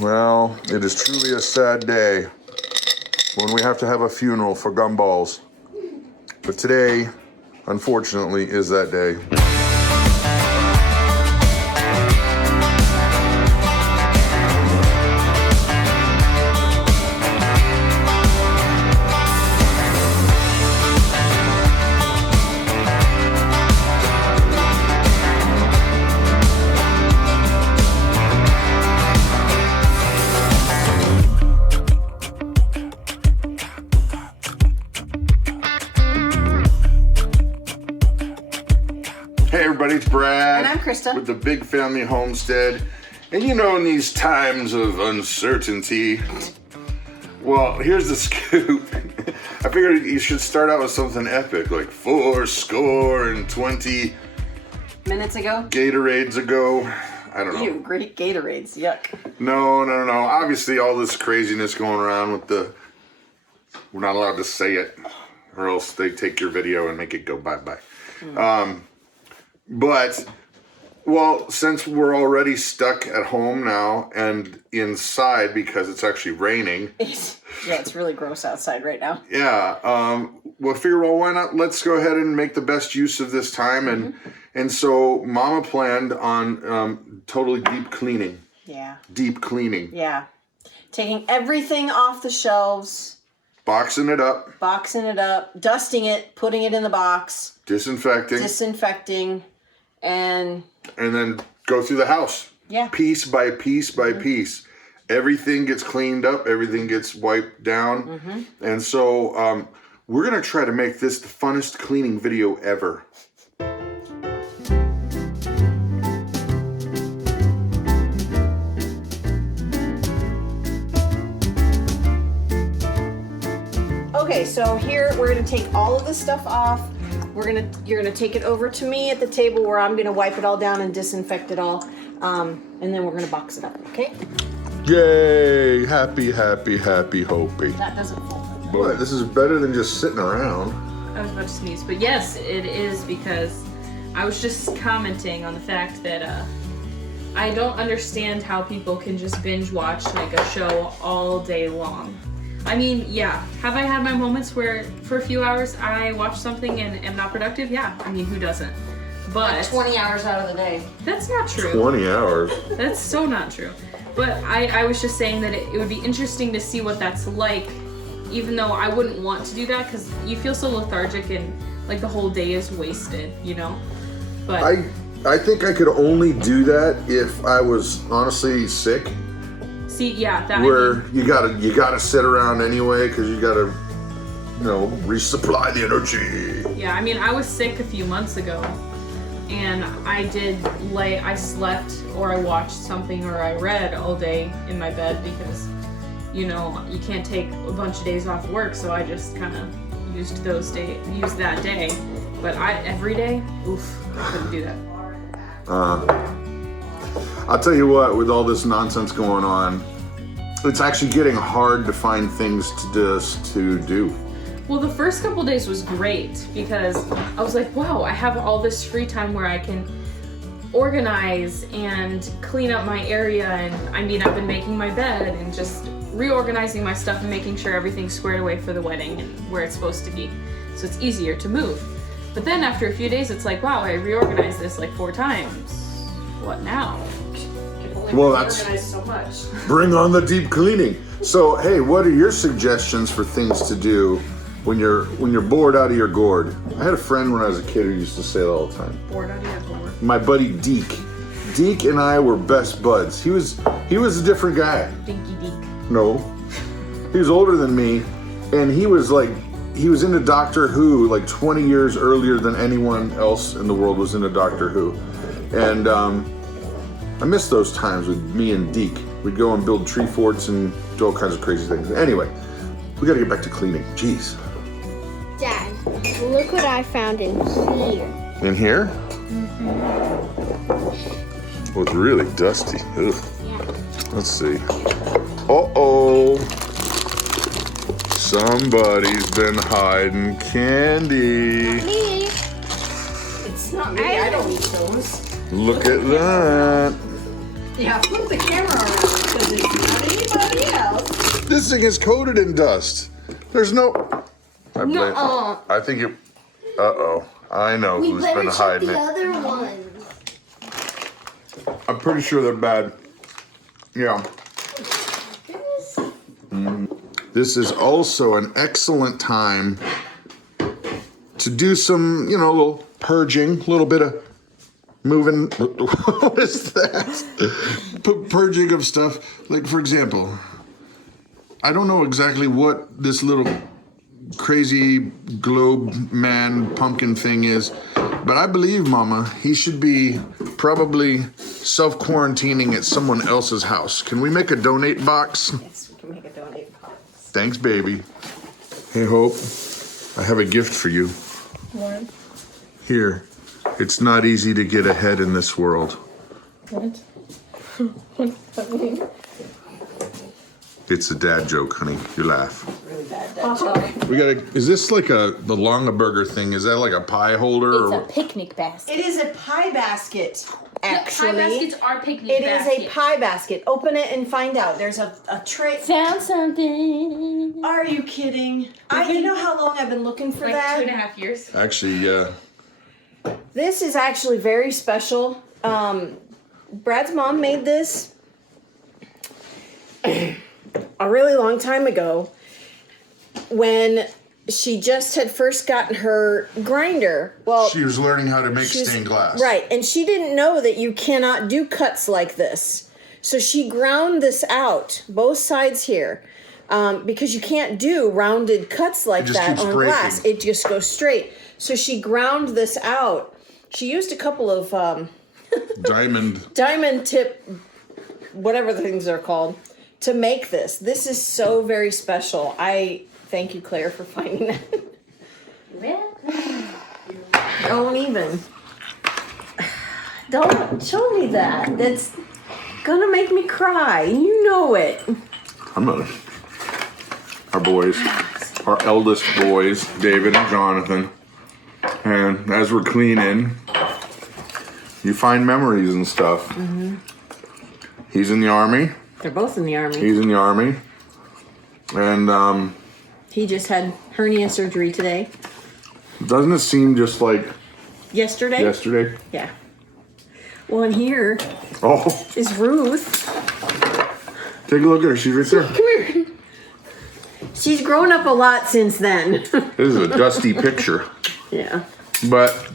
Well, it is truly a sad day when we have to have a funeral for gumballs. But today, unfortunately, is that day. Hey everybody, it's Brad. And I'm Christa. With the Big Family Homestead. And you know, in these times of uncertainty, well, here's the scoop. I figured you should start out with something epic, like 420 minutes ago? Gatorades ago. I don't know. Ew, great Gatorades, yuck. No. Obviously, all this craziness going around with the... We're not allowed to say it, or else they take your video and make it go bye-bye. But, well, since we're already stuck at home now and inside because it's actually raining. Yeah, it's really gross outside right now. Yeah, we'll figure, well, why not? Let's go ahead and make the best use of this time. And so Mama planned on totally deep cleaning. Yeah. Deep cleaning. Yeah. Taking everything off the shelves. Boxing it up. Dusting it, putting it in the box. Disinfecting. And then go through the house. Yeah. Piece by piece by piece. Everything gets cleaned up. Everything gets wiped down. And so we're going to try to make this the funnest cleaning video ever. Okay, so here we're going to take all of this stuff off. You're gonna take it over to me at the table where I'm gonna wipe it all down and disinfect it all, and then we're gonna box it up. Okay? Yay! Happy, hopey. That doesn't fall. Boy, this is better than just sitting around. I was about to sneeze, but yes, it is, because I was just commenting on the fact that I don't understand how people can just binge watch like a show all day long. I mean, yeah, have I had my moments where for a few hours I watch something and am not productive? Yeah, I mean, who doesn't? But like 20 hours out of the day. That's not true. 20 hours. That's so not true. But I was just saying that it would be interesting to see what that's like, even though I wouldn't want to do that because you feel so lethargic and like the whole day is wasted, you know? But I think I could only do that if I was honestly sick. See, yeah, that where you gotta sit around anyway because you gotta, resupply the energy. Yeah, I mean, I was sick a few months ago, and I slept or I watched something or I read all day in my bed because, you can't take a bunch of days off work, so I just kind of used that day. But every day, oof, I couldn't do that. I'll tell you what, with all this nonsense going on, it's actually getting hard to find things to do. Well, the first couple days was great because I was like, wow, I have all this free time where I can organize and clean up my area. And I mean, I've been making my bed and just reorganizing my stuff and making sure everything's squared away for the wedding and where it's supposed to be. So it's easier to move. But then after a few days, it's like, wow, I reorganized this like 4 times. What now? Well, that's so much. Bring on the deep cleaning. So, hey, what are your suggestions for things to do when you're bored out of your gourd? I had a friend when I was a kid who used to say that all the time. Bored out of your gourd. My buddy Deke. Deke and I were best buds. He was a different guy. Dinky Deke. No, he was older than me, and he was into Doctor Who like 20 years earlier than anyone else in the world was into Doctor Who, and I miss those times with me and Deke. We'd go and build tree forts and do all kinds of crazy things. Anyway, we gotta get back to cleaning. Jeez. Dad, look what I found in here. In here? Oh, it's really dusty. Ugh. Yeah. Let's see. Uh-oh. Somebody's been hiding candy. Me. It's not me. I don't eat those. Look at that. Yeah, flip the camera around because it's not This thing is coated in dust. There's no. I think it. Uh-oh. I know We who's better been check hiding the it. other ones. I'm pretty sure they're bad. Yeah. This is also an excellent time to do some, you know, a little purging, a little bit of moving. What is that? Purging of stuff. Like, for example, I don't know exactly what this little crazy globe man pumpkin thing is, but I believe, Mama, he should be probably self-quarantining at someone else's house. Can we make a donate box? Yes, we can make a donate box. Thanks, baby. Hey, Hope, I have a gift for you. What? Here. It's not easy to get ahead in this world. What? What does that mean? It's a dad joke, honey. You laugh. Really bad dad joke. We gotta. Is this like the Longaburger thing? Is that like a pie holder? It's or a picnic basket. It is a pie basket, actually. Pie baskets are picnic It baskets. is a pie basket. Open it and find out. There's a tray. Found something. Are you kidding? You know how long I've been looking for Like that? 2.5 years. Actually, yeah. This is actually very special. Brad's mom made this a really long time ago when she just had first gotten her grinder. Well, She was learning how to make she was- stained glass. Right, and she didn't know that you cannot do cuts like this. So she ground this out, both sides here, because you can't do rounded cuts like just that keeps on breaking. glass. It just goes straight. So she ground this out. She used a couple of Diamond. tip, whatever the things are called, to make this. This is so very special. I thank you, Claire, for finding that. Don't even. Don't show me that. That's gonna make me cry. You know it. I'm not. Our boys, our eldest boys, David and Jonathan. And as we're cleaning, you find memories and stuff. Mm-hmm. He's in the Army. They're both in the Army. He's in the Army. And He just had hernia surgery today. doesn't it seem just like Yesterday? yesterday? Yeah. Well, and here Oh, is Ruth. take a look at her. She's right there. Come here. She's grown up a lot since then. This is a dusty picture. Yeah. But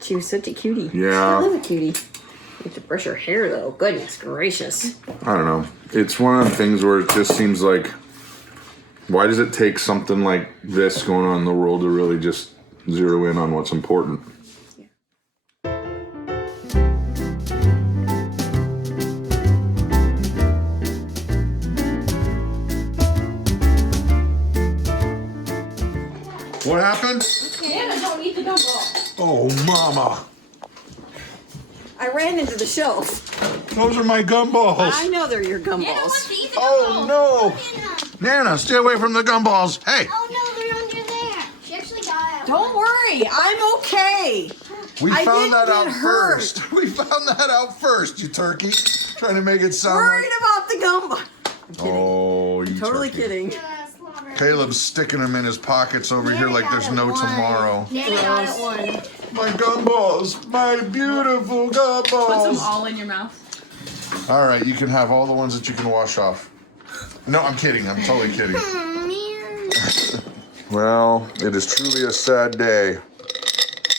She was such a cutie. Yeah. She was a cutie. You have to brush her hair, though. Goodness gracious. I don't know. It's one of the things where it just seems like, why does it take something like this going on in the world to really just zero in on what's important? What happened? Nana, don't eat the gumball. Oh, mama. I ran into the shelf. Those are my gumballs. I know they're your Nana wants gumballs. to eat the Oh, gumball. no. Nana, stay away from the gumballs. Hey. Oh no, they're under there. She actually got it. Don't worry. I'm okay. We I found didn't that get out hurt. first. We found that out first, you turkey. Trying to make it sound Worried like... about the gumball. I'm kidding. Oh, you Totally turkey. kidding. Slaughter. Caleb's sticking them in his pockets over here like there's no tomorrow. Nana got it one. My gumballs, my beautiful Put them gumballs. all in your mouth. All right, you can have all the ones that you can wash off. No, I'm kidding. I'm totally kidding. Oh man. Well, it is truly a sad day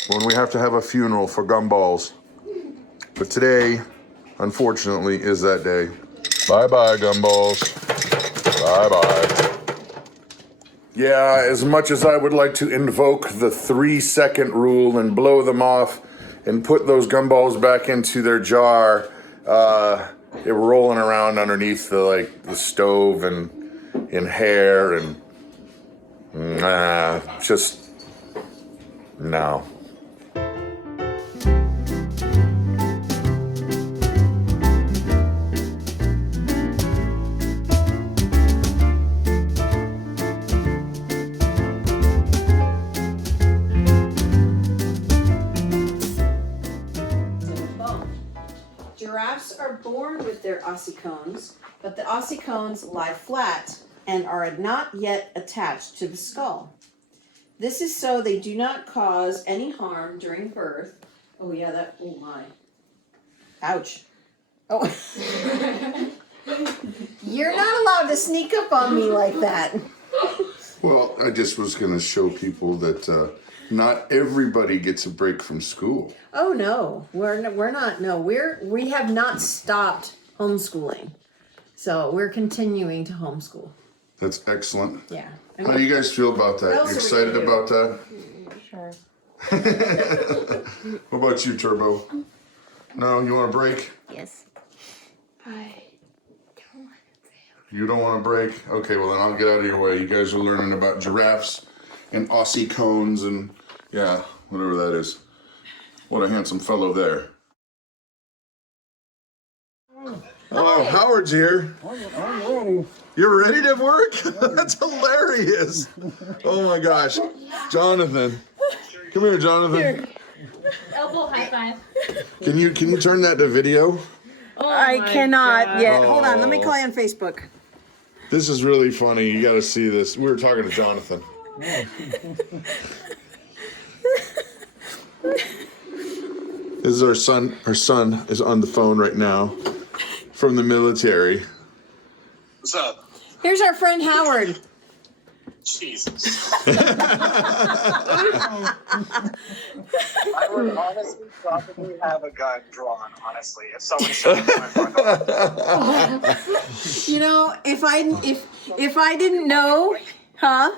when we have to have a funeral for gumballs. But today, unfortunately, is that day. Bye-bye, gumballs. Bye-bye. Yeah, as much as I would like to invoke the 3-second rule and blow them off and put those gumballs back into their jar, they were rolling around underneath the stove and in hair and just no. Giraffes are born with their ossicones, but the ossicones lie flat and are not yet attached to the skull. This is so they do not cause any harm during birth. Oh yeah, oh my. Ouch. Oh. You're not allowed to sneak up on me like that. Well, I just was going to show people that not everybody gets a break from school. Oh no, we're not. No, we have not stopped homeschooling, so we're continuing to homeschool. That's excellent. Yeah. How do you guys feel about that? You excited about that? Sure. What about you, Turbo? No, you want a break? Yes. I don't want to. You don't want a break? Okay, well then I'll get out of your way. You guys are learning about giraffes and Aussie cones and yeah, whatever that is. What a handsome fellow there. Hello, Howard's here. I'm ready. You're ready to work? That's hilarious. Oh my gosh. Jonathan. Come here, Jonathan. Elbow high five. Can you turn that to video? I cannot yet. Hold on, let me Oh. call you on Facebook. This is really funny. You got to see this. We were talking to Jonathan. This is our son. Our son is on the phone right now from the military. What's up? Here's our friend Howard. Jesus. I would honestly probably have a gun drawn, honestly, if someone showed up in my front door. You know, if I didn't know, huh?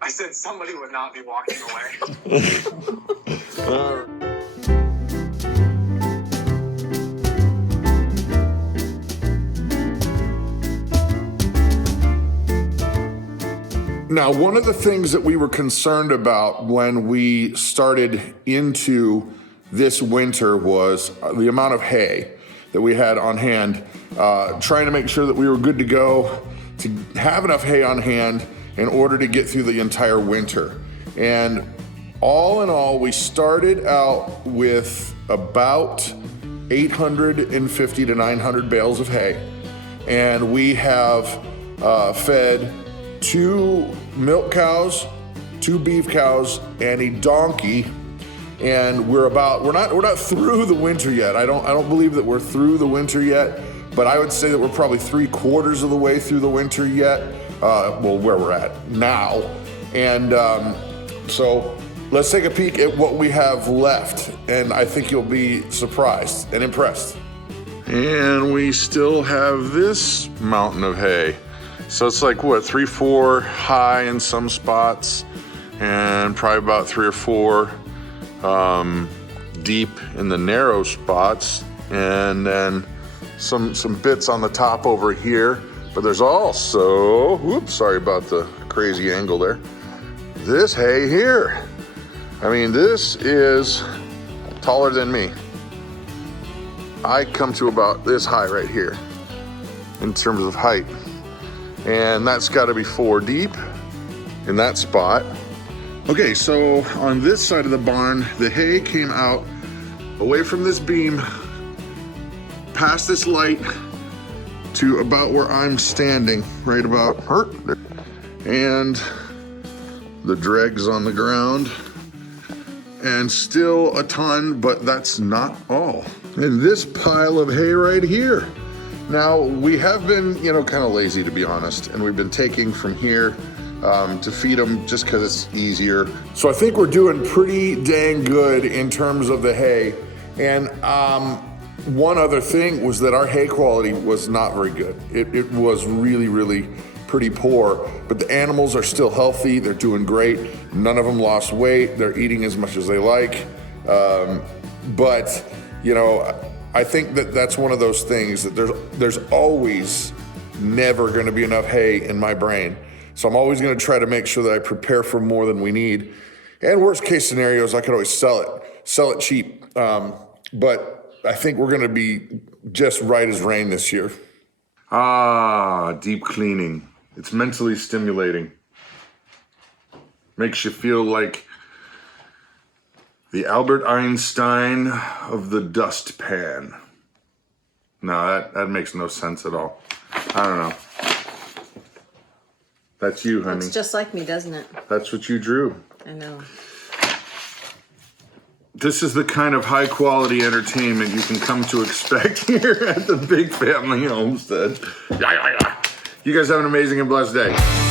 I said somebody would not be walking away. Now, one of the things that we were concerned about when we started into this winter was the amount of hay that we had on hand, trying to make sure that we were good to go, to have enough hay on hand in order to get through the entire winter. And all in all, we started out with about 850 to 900 bales of hay. And we have fed 2 milk cows, 2 beef cows, and a donkey. And we're not through the winter yet. I don't believe that we're through the winter yet, but I would say that we're probably 3/4 of the way through the winter yet. Well, where we're at now. And so let's take a peek at what we have left, and I think you'll be surprised and impressed. And we still have this mountain of hay. So it's like what, 3-4 high in some spots, and probably about 3 or 4 deep in the narrow spots, and then some bits on the top over here. But there's also, whoops, sorry about the crazy angle there. This hay here. I mean, this is taller than me. I come to about this high right here in terms of height. And that's got to be 4 deep in that spot. Okay, so on this side of the barn, the hay came out away from this beam, past this light, to about where I'm standing, right about here. And the dregs on the ground. And still a ton, but that's not all. And this pile of hay right here. Now, we have been, kind of lazy, to be honest, and we've been taking from here to feed them just because it's easier. So I think we're doing pretty dang good in terms of the hay. And one other thing was that our hay quality was not very good. It was really, really pretty poor, but the animals are still healthy. They're doing great. None of them lost weight. They're eating as much as they like. But, I think that that's one of those things that there's always never going to be enough hay in my brain. So I'm always going to try to make sure that I prepare for more than we need. And worst case scenarios, I could always sell it cheap. But I think we're going to be just right as rain this year. Deep cleaning. It's mentally stimulating. Makes you feel like the Albert Einstein of the dustpan. No, that makes no sense at all. I don't know. That's you, honey. Looks just like me, doesn't it? That's what you drew. I know. This is the kind of high quality entertainment you can come to expect here at the Big Family Homestead. You guys have an amazing and blessed day.